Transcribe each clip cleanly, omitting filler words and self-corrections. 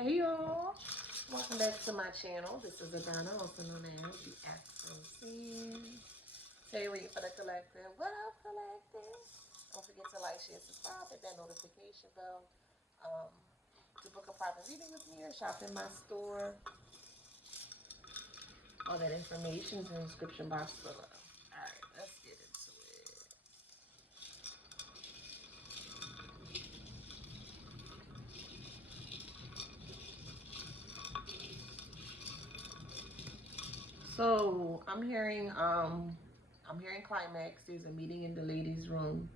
Hey y'all, welcome back to my channel. This is Adana, also known as TheAfrozen. Stay waiting for the collective. What up, collective? Don't forget to like, share, subscribe, hit that notification bell. To book a private reading with me or shop in my store. All that information is in the description box below. Alright, let's get into it. So I'm hearing climax. There's a meeting in the ladies' room.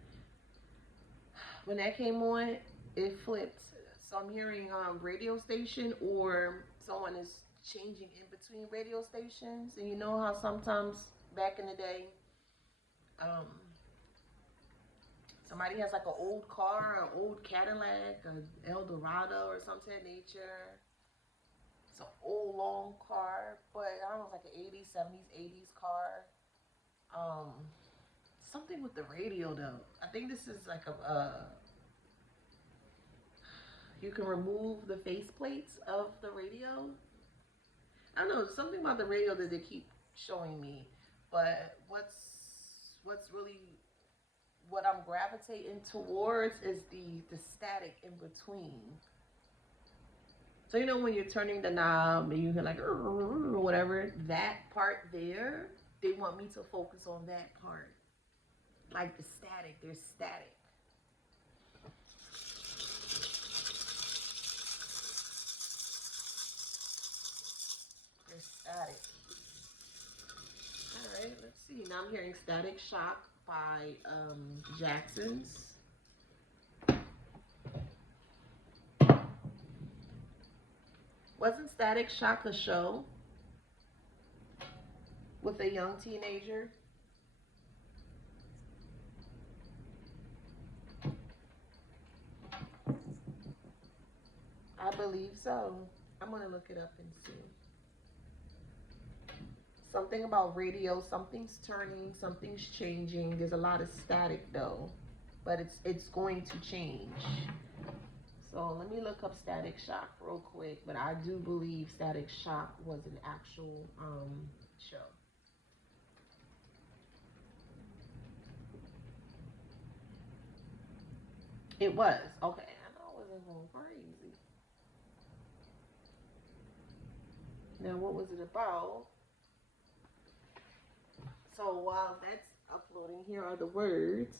When that came on, it flipped. So I'm hearing radio station, or someone is changing in between radio stations. And you know how sometimes back in the day, um, somebody has like an old car, an old Cadillac, an Eldorado, or something of that nature. It's an old long car, but I don't know, it's like an 80s, 70s, 80s car. Um, Something with the radio though. I think this is like a you can remove the faceplates of the radio. I don't know, something about the radio that they keep showing me. But what's really what I'm gravitating towards is the static in between. So you know when you're turning the knob and you hear like or whatever, that part there, they want me to focus on that part. Like the static, there's static. There's static. Alright, let's see. Now I'm hearing Static Shock by Jackson's. Wasn't Static Shock a show with a young teenager? I believe so. I'm going to look it up and see. Something about radio, something's turning, something's changing. There's a lot of static though, but it's going to change. So let me look up Static Shock real quick, but I do believe Static Shock was an actual show. It was. Okay, I know it wasn't going crazy. Now what was it about? So while that's uploading, here are the words.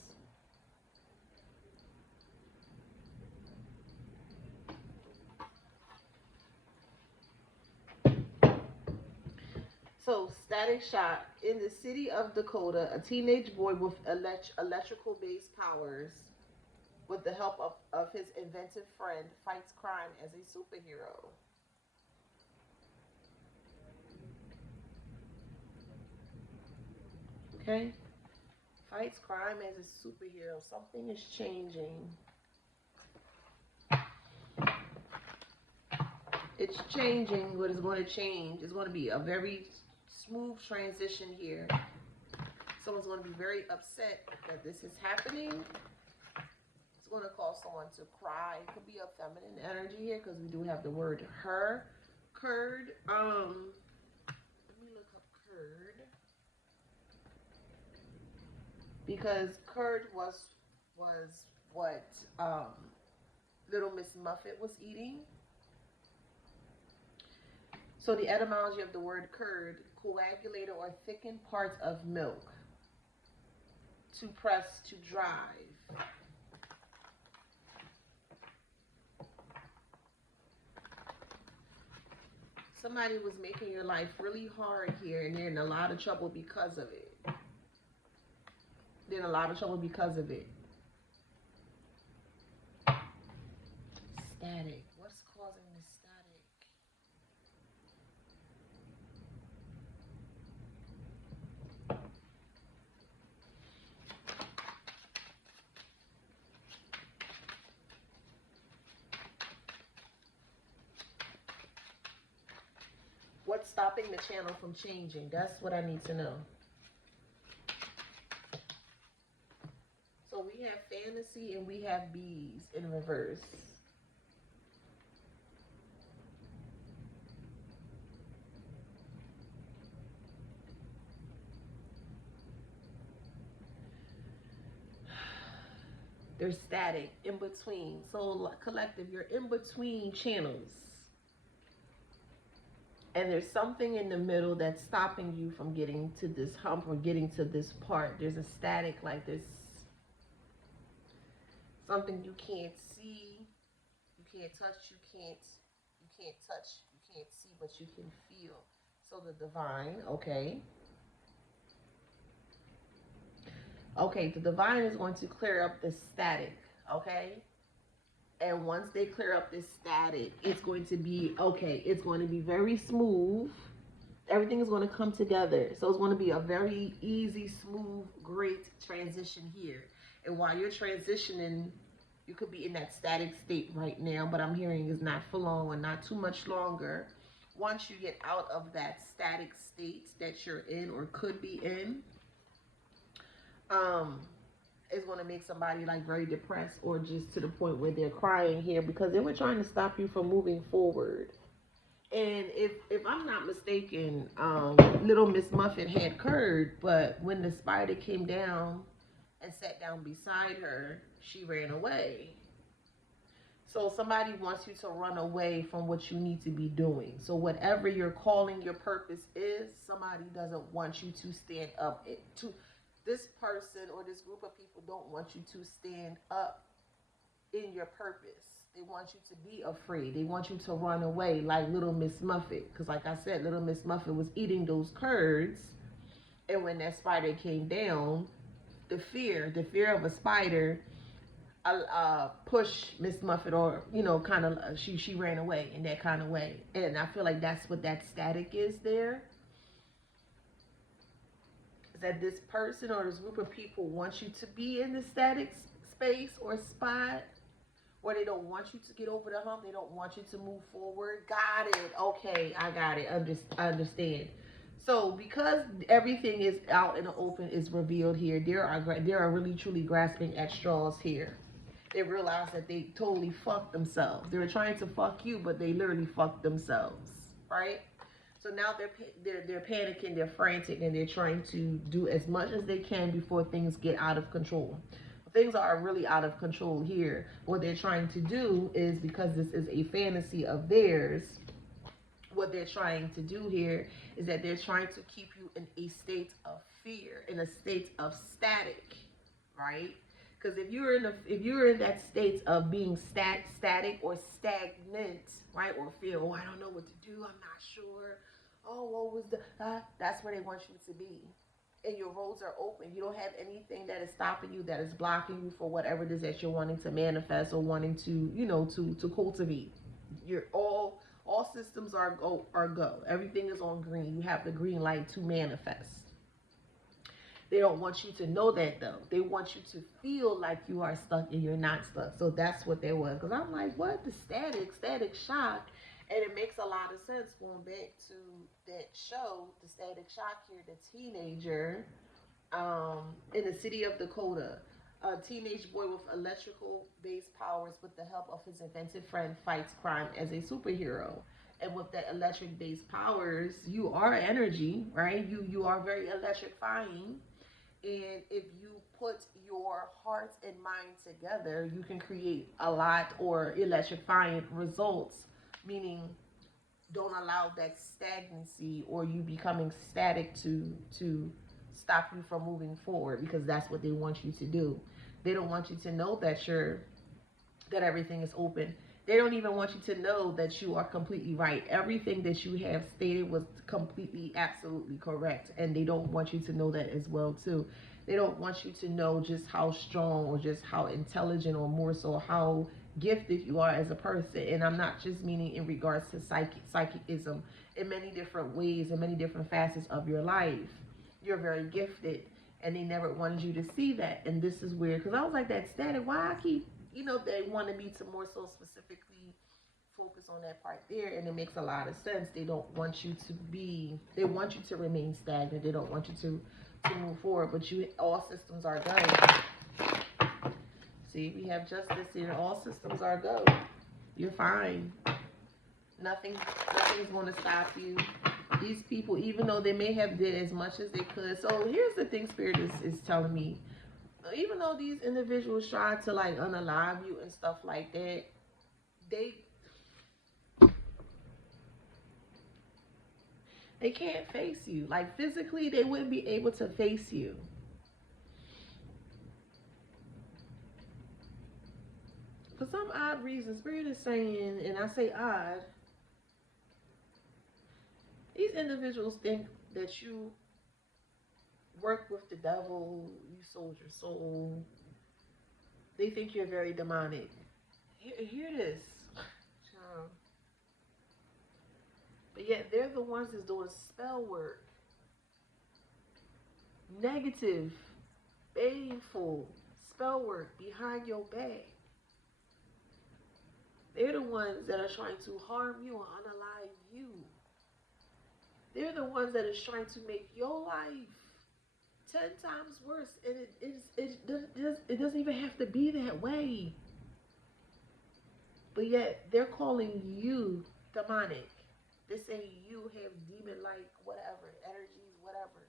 So, Static Shock. In the city of Dakota, a teenage boy with electrical based powers, with the help of his inventive friend, fights crime as a superhero. Okay? Fights crime as a superhero. Something is changing. It's changing. What is going to change? It's going to be a very smooth transition here. Someone's going to be very upset that this is happening. It's going to cause someone to cry. It could be a feminine energy here because we do have the word her. Curd. Let me look up curd. Because curd was what Little Miss Muffet was eating. So the etymology of the word curd, coagulated or thickened parts of milk. To press, to drive. Somebody was making your life really hard here, and they're in a lot of trouble because of it. They're in a lot of trouble because of it. Static. What's causing the static? What's stopping the channel from changing? That's what I need to know. So we have fantasy and we have bees in reverse. They're static, in between. So collective, you're in between channels. And there's something in the middle that's stopping you from getting to this hump or getting to this part. There's a static, like this, something you can't see, you can't touch, you can't touch, you can't see, but you can feel. So the divine, okay. Okay, the divine is going to clear up the static, okay? And once they clear up this static, it's going to be, okay, it's going to be very smooth. Everything is going to come together. So it's going to be a very easy, smooth, great transition here. And while you're transitioning, you could be in that static state right now, but I'm hearing is not for long or not too much longer. Once you get out of that static state that you're in or could be in, it's going to make somebody like very depressed or just to the point where they're crying here because they were trying to stop you from moving forward. And if I'm not mistaken, little Miss Muffet had curd, but when the spider came down and sat down beside her, she ran away. So somebody wants you to run away from what you need to be doing. So whatever your calling, your purpose is, somebody doesn't want you to stand up to. This person or this group of people don't want you to stand up in your purpose. They want you to be afraid. They want you to run away like little Miss Muffet. Because like I said, little Miss Muffet was eating those curds. And when that spider came down, the fear of a spider pushed Miss Muffet, or, you know, kind of, she ran away in that kind of way. And I feel like that's what that static is there. That this person or this group of people wants you to be in the static space or spot, or they don't want you to get over the hump. They don't want you to move forward. Got it. Okay, I got it. I understand. So because everything is out in the open, is revealed here, there are really truly grasping at straws here. They realize that they totally fucked themselves. They were trying to fuck you, but they literally fucked themselves, right? So now they're panicking, they're frantic, and they're trying to do as much as they can before things get out of control. Things are really out of control here. What they're trying to do is, because this is a fantasy of theirs, what they're trying to do here is that they're trying to keep you in a state of fear, in a state of static, right? Because if you're in that state of being static or stagnant, right, or feel, oh, I don't know what to do, I'm not sure, oh, what was that's where they want you to be. And your roads are open. You don't have anything that is stopping you, that is blocking you for whatever it is that you're wanting to manifest or wanting to, you know, to cultivate. You're all systems are go. Everything is on green. You have the green light to manifest. They don't want you to know that, though. They want you to feel like you are stuck and you're not stuck. So that's what there was. Because I'm like, what? The static shock. And it makes a lot of sense going back to that show, the Static Shock here, the teenager in the city of Dakota. A teenage boy with electrical-based powers, with the help of his inventive friend, fights crime as a superhero. And with that electric-based powers, you are energy, right? You are very electrifying. And if you put your heart and mind together, you can create a lot or electrifying results, meaning don't allow that stagnancy or you becoming static to stop you from moving forward, because that's what they want you to do. They don't want you to know that everything is open. They don't even want you to know that you are completely right. Everything that you have stated was completely, absolutely correct. And they don't want you to know that as well, too. They don't want you to know just how strong or just how intelligent, or more so how gifted you are as a person. And I'm not just meaning in regards to psychicism, in many different ways, in many different facets of your life. You're very gifted. And they never wanted you to see that. And this is weird, because I was like, that static, why I keep, you know, they wanted me to more so specifically focus on that part there, and it makes a lot of sense. They don't want you to be, they want you to remain stagnant. They don't want you to move forward, but all systems are go. See, we have justice here. All systems are go. You're fine. Nothing is going to stop you. These people, even though they may have did as much as they could. So here's the thing Spirit is telling me. even though these individuals try to like unalive you and stuff like that, they they can't face you. Like physically, they wouldn't be able to face you. For some odd reason, Spirit is saying, and I say odd, these individuals think that you work with the devil, you sold your soul. They think you're very demonic. Hear this. Child. But yet they're the ones that's doing spell work. Negative, painful spell work behind your back. They're the ones that are trying to harm you and unalive you. They're the ones that are trying to make your life 10 times worse. And it doesn't even have to be that way. But yet they're calling you demonic. They're saying you have demon-like whatever, energies, whatever.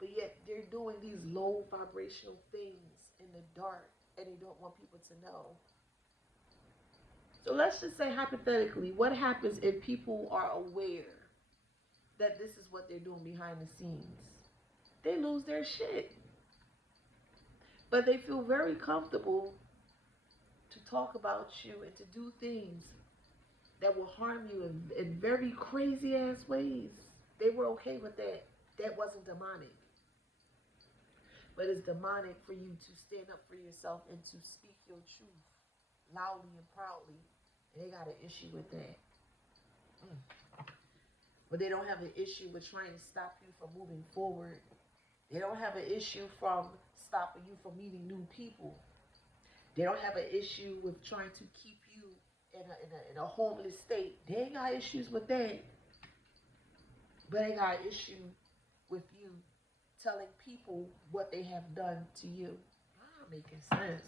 But yet they're doing these low vibrational things in the dark and they don't want people to know. So let's just say hypothetically, what happens if people are aware that this is what they're doing behind the scenes? They lose their shit. But they feel very comfortable to talk about you and to do things that will harm you in very crazy ass ways. They were okay with that. That wasn't demonic. But it's demonic for you to stand up for yourself and to speak your truth loudly and proudly. And they got an issue with that. But they don't have an issue with trying to stop you from moving forward. They don't have an issue from stopping you from meeting new people. They don't have an issue with trying to keep you in a homeless state. They ain't got issues with that. But they got an issue with you telling people what they have done to you. Not making sense.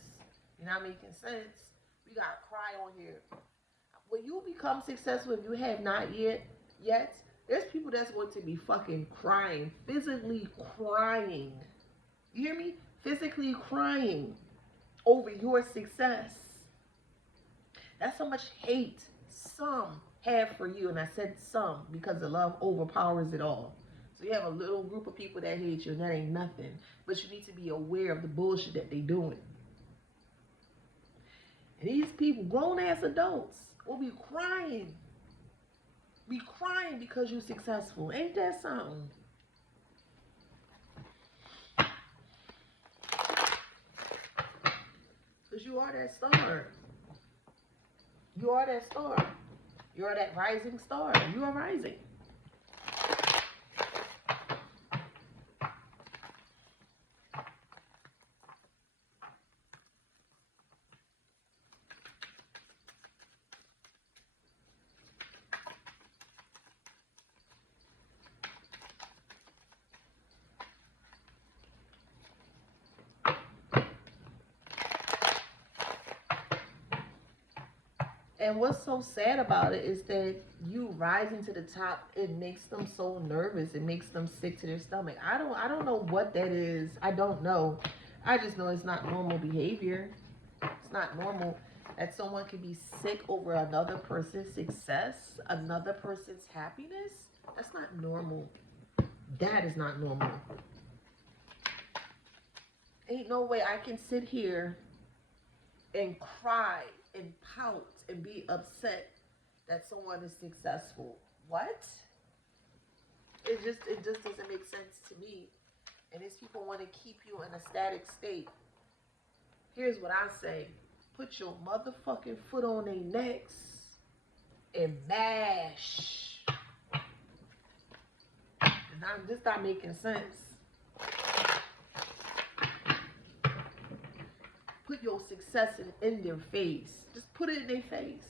You're not making sense. We got to cry on here. When you become successful, if you have not yet, there's people that's going to be fucking crying, physically crying. You hear me? Physically crying over your success. That's how much hate some have for you. And I said some because the love overpowers it all. So you have a little group of people that hate you and that ain't nothing. But you need to be aware of the bullshit that they doing. And these people, grown ass adults, will be crying. Be crying because you're successful. Ain't that something? Because you are that star. You are that star. You are that rising star. You are rising. And what's so sad about it is that you rising to the top, it makes them so nervous. It makes them sick to their stomach. I don't know what that is. I don't know. I just know it's not normal behavior. It's not normal that someone can be sick over another person's success, another person's happiness. That's not normal. That is not normal. Ain't no way I can sit here and cry and pout and be upset that someone is successful. What? It just doesn't make sense to me. And these people want to keep you in a static state. Here's what I say. Put your motherfucking foot on their necks and mash. This not making sense. Put your success in their face. Just put it in their face.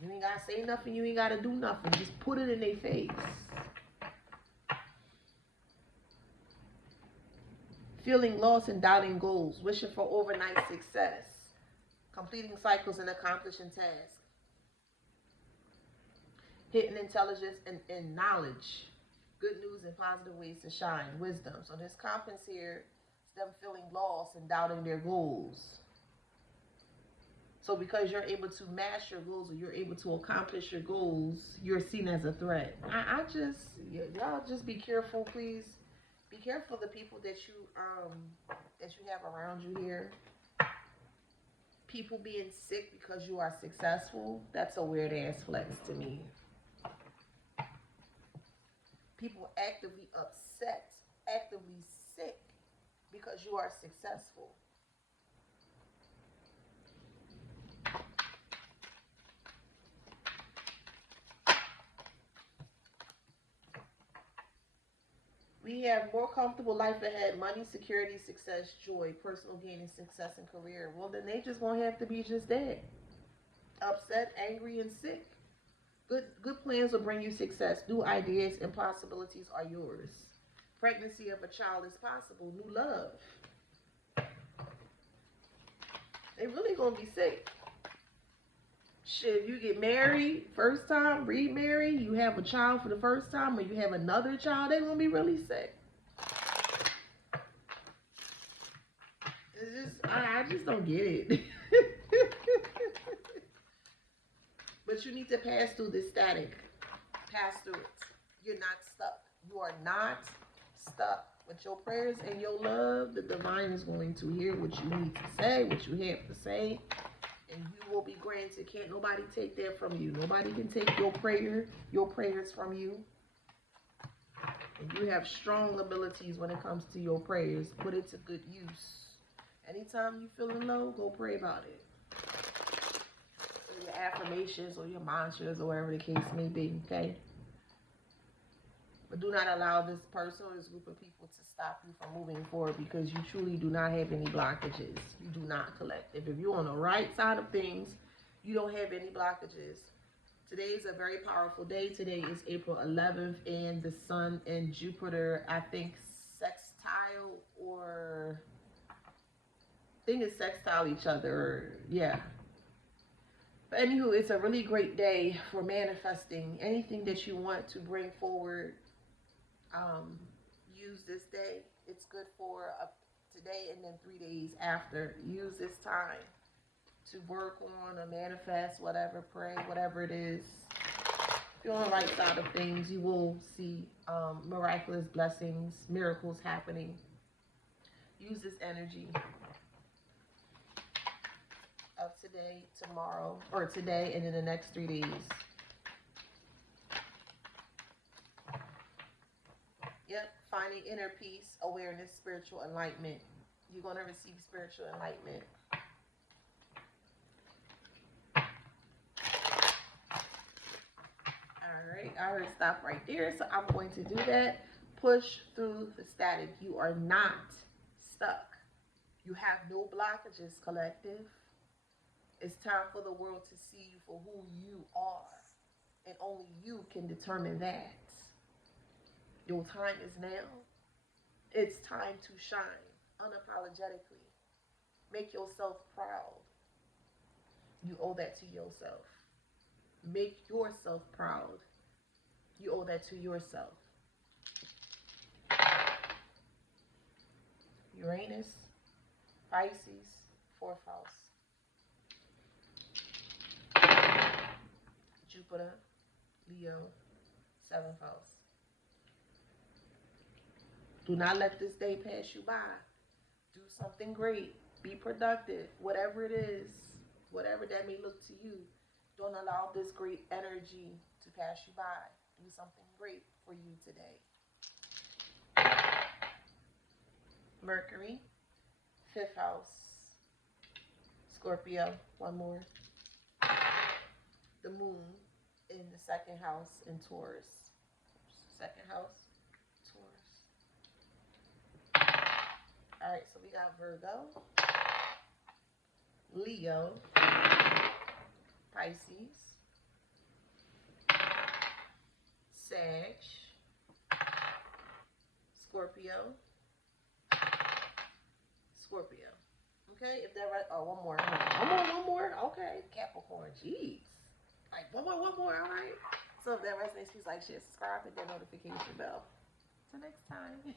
You ain't gotta say nothing. You ain't gotta do nothing. Just put it in their face. Feeling lost and doubting goals. Wishing for overnight success. Completing cycles and accomplishing tasks. Hidden intelligence and knowledge. Good news and positive ways to shine. Wisdom. So this conference here them feeling lost and doubting their goals. So because you're able to master your goals or you're able to accomplish your goals, you're seen as a threat. Y'all just be careful, please. Be careful the people that you have around you here. People being sick because you are successful, that's a weird ass flex to me. People actively upset, actively sick because you are successful. We have more comfortable life ahead, money, security, success, joy, personal gain, and success in career. Well, then they just won't have to be just that. Upset, angry, and sick. Good plans will bring you success. New ideas and possibilities are yours. Pregnancy of a child is possible. New love. They really gonna be sick. Shit, you get married first time, remarry, you have a child for the first time, or you have another child, they're gonna be really sick. It's just, I just don't get it. But you need to pass through this static. Pass through it. You're not stuck. You are not stuck. With your prayers and your love, the divine is going to hear what you need to say, what you have to say, and you will be granted. Can't nobody take that from you. Nobody can take your prayers from you. And you have strong abilities when it comes to your prayers. Put it to good use. Anytime you feeling low, go pray about it. Or your affirmations or your mantras or whatever the case may be, okay? But do not allow this person or this group of people to stop you from moving forward, because you truly do not have any blockages. You do not collect. If you're on the right side of things, you don't have any blockages. Today is a very powerful day. Today is April 11th, and the Sun and Jupiter, I think, sextile, or I think it's sextile each other. Yeah. But anywho, it's a really great day for manifesting anything that you want to bring forward. Use this day. It's good for today and then 3 days after. Use this time to work on or manifest whatever, pray, whatever it is. If you're on the right side of things, you will see miraculous blessings, miracles happening. Use this energy of today, tomorrow, or today and in the next 3 days. Yep, finding inner peace, awareness, spiritual enlightenment. You're going to receive spiritual enlightenment. Alright, I already stopped right there, so I'm going to do that. Push through the static. You are not stuck. You have no blockages, collective. It's time for the world to see you for who you are. And only you can determine that. Your time is now. It's time to shine unapologetically. Make yourself proud. You owe that to yourself. Make yourself proud. You owe that to yourself. Uranus, Pisces, 4th house. Jupiter, Leo, 7th house. Do not let this day pass you by. Do something great. Be productive. Whatever it is, whatever that may look to you, don't allow this great energy to pass you by. Do something great for you today. Mercury, 5th house. Scorpio, one more. The moon in the 2nd house in Taurus. 2nd house, Taurus. Alright, so we got Virgo, Leo, Pisces, Sag, Scorpio. Okay, if that right, oh, one more, okay, Capricorn, jeez. Like, one more, all right. So if that resonates, please like, share, subscribe, hit that notification bell. Till next time.